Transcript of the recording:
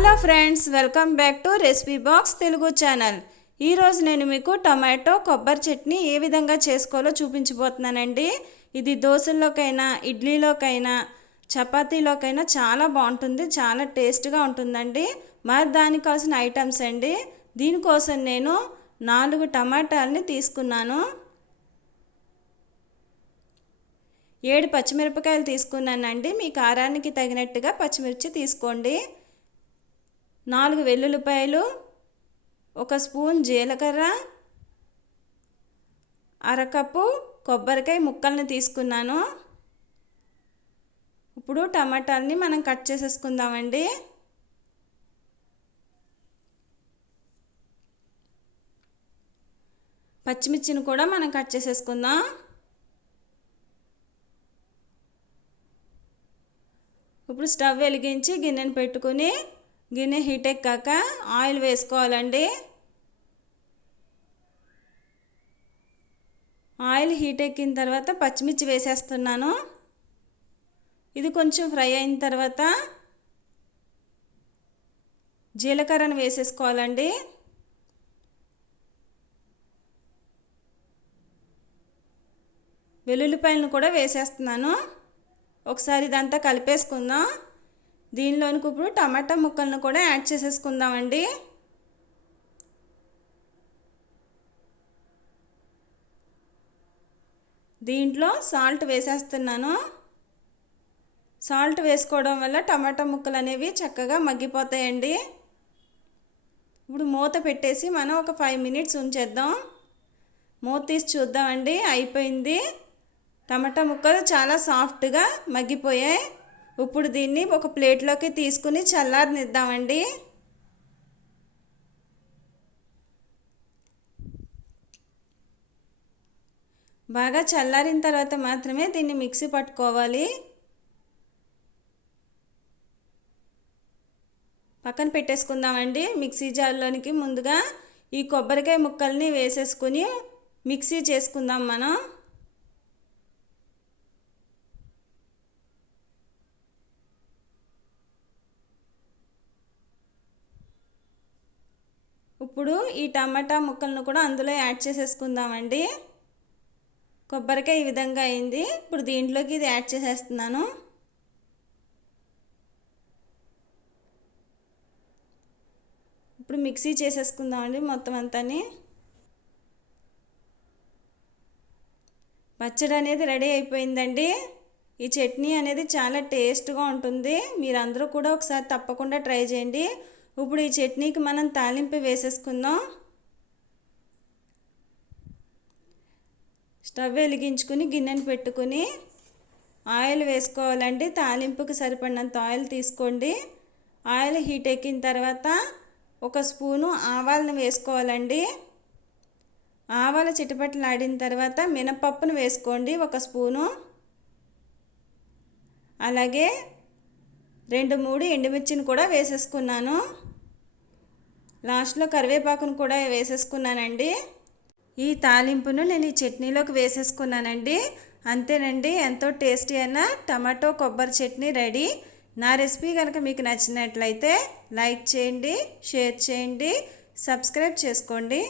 Hello friends welcome back to recipe box Telugu channel. ఈరోజు నేను మీకు టొమాటో కొబ్బరి చట్నీ ఏ విధంగా చేసుకోవాలో చూపించబోతున్నానండి. ఇది దోశల్లోకైనా ఇడ్లీలోకైనా చపాతీలోకైనా చాలా బాగుంటుంది చాలా టేస్ట్గా ఉంటుందండి. మరి దానికి కావాల్సిన ఐటమ్స్ అండి. దీనికోసం నేను నాలుగు టమాటాలని తీసుకున్నాను. ఏడు పచ్చిమిరపకాయలు తీసుకున్నానండి. మీ కారానికి తగినట్టుగా పచ్చిమిర్చి తీసుకోండి. నాలుగు వెల్లుల్లిపాయలు ఒక స్పూన్ జీలకర్ర అరకప్పు కొబ్బరికాయ ముక్కల్ని తీసుకున్నాను. ఇప్పుడు టమాటాలని మనం కట్ చేసేసుకుందామండి. పచ్చిమిర్చిని కూడా మనం కట్ చేసేసుకుందాం. ఇప్పుడు స్టవ్ వెలిగించి గిన్నెను పెట్టుకుని గిన్నె హీట్ ఎక్కాక ఆయిల్ వేసుకోవాలండి. ఆయిల్ హీట్ ఎక్కిన తర్వాత పచ్చిమిర్చి వేసేస్తున్నాను. ఇది కొంచెం ఫ్రై అయిన తర్వాత జీలకర్రను వేసేసుకోవాలండి. వెల్లుల్లిపాయలను కూడా వేసేస్తున్నాను. ఒకసారి ఇదంతా కలిపేసుకుందాం. దీనిలోనికి ఇప్పుడు టమాటా ముక్కలను కూడా యాడ్ చేసేసుకుందామండి. దీంట్లో సాల్ట్ వేసేస్తున్నాను. సాల్ట్ వేసుకోవడం వల్ల టమాటా ముక్కలు అనేవి చక్కగా మగ్గిపోతాయండి. ఇప్పుడు మూత పెట్టేసి మనం ఒక ఫైవ్ మినిట్స్ ఉంచేద్దాం. మూత తీసి చూద్దామండి. అయిపోయింది. టమాటా ముక్కలు చాలా సాఫ్ట్గా మగ్గిపోయాయి. ఇప్పుడు దీన్ని ఒక ప్లేట్లోకి తీసుకుని చల్లారనిద్దామండి. బాగా చల్లారిన తర్వాత మాత్రమే దీన్ని మిక్సీ పట్టుకోవాలి. పక్కన పెట్టేసుకుందామండి మిక్సీ జార్లోనికి. ముందుగా ఈ కొబ్బరికాయ ముక్కల్ని వేసేసుకుని మిక్సీ చేసుకుందాం మనం. ఇప్పుడు ఈ టమాటా ముక్కలను కూడా అందులో యాడ్ చేసేసుకుందామండి. కొబ్బరికాయ ఈ విధంగా అయింది. ఇప్పుడు దీంట్లోకి ఇది యాడ్ చేసేస్తున్నాను. ఇప్పుడు మిక్సీ చేసేసుకుందామండి మొత్తం అంతాని. పచ్చడి అనేది రెడీ అయిపోయిందండి. ఈ చట్నీ అనేది చాలా టేస్ట్గా ఉంటుంది. మీరందరూ కూడా ఒకసారి తప్పకుండా ట్రై చేయండి. ఇప్పుడు ఈ చట్నీకి మనం తాలింపు వేసేసుకుందాం. స్టవ్ వెలిగించుకుని గిన్నెను పెట్టుకుని ఆయిల్ వేసుకోవాలండి తాలింపుకి సరిపడినంత ఆయిల్ తీసుకోండి. ఆయిల్ హీట్ ఎక్కిన తర్వాత ఒక స్పూను ఆవాలను వేసుకోవాలండి. ఆవాలు చిటపట్లు ఆడిన తర్వాత మినపప్పును వేసుకోండి ఒక స్పూను. అలాగే రెండు మూడు ఎండుమిర్చిని కూడా వేసేసుకున్నాను. లాస్ట్లో కరివేపాకును కూడా వేసేసుకున్నానండి. ఈ తాలింపును నేను ఈ చట్నీలోకి వేసేసుకున్నానండి. అంతేనండి ఎంతో టేస్టీ అయిన టమాటో కొబ్బరి చట్నీ రెడీ. నా రెసిపీ కనుక మీకు నచ్చినట్లయితే లైక్ చేయండి షేర్ చేయండి సబ్స్క్రైబ్ చేసుకోండి.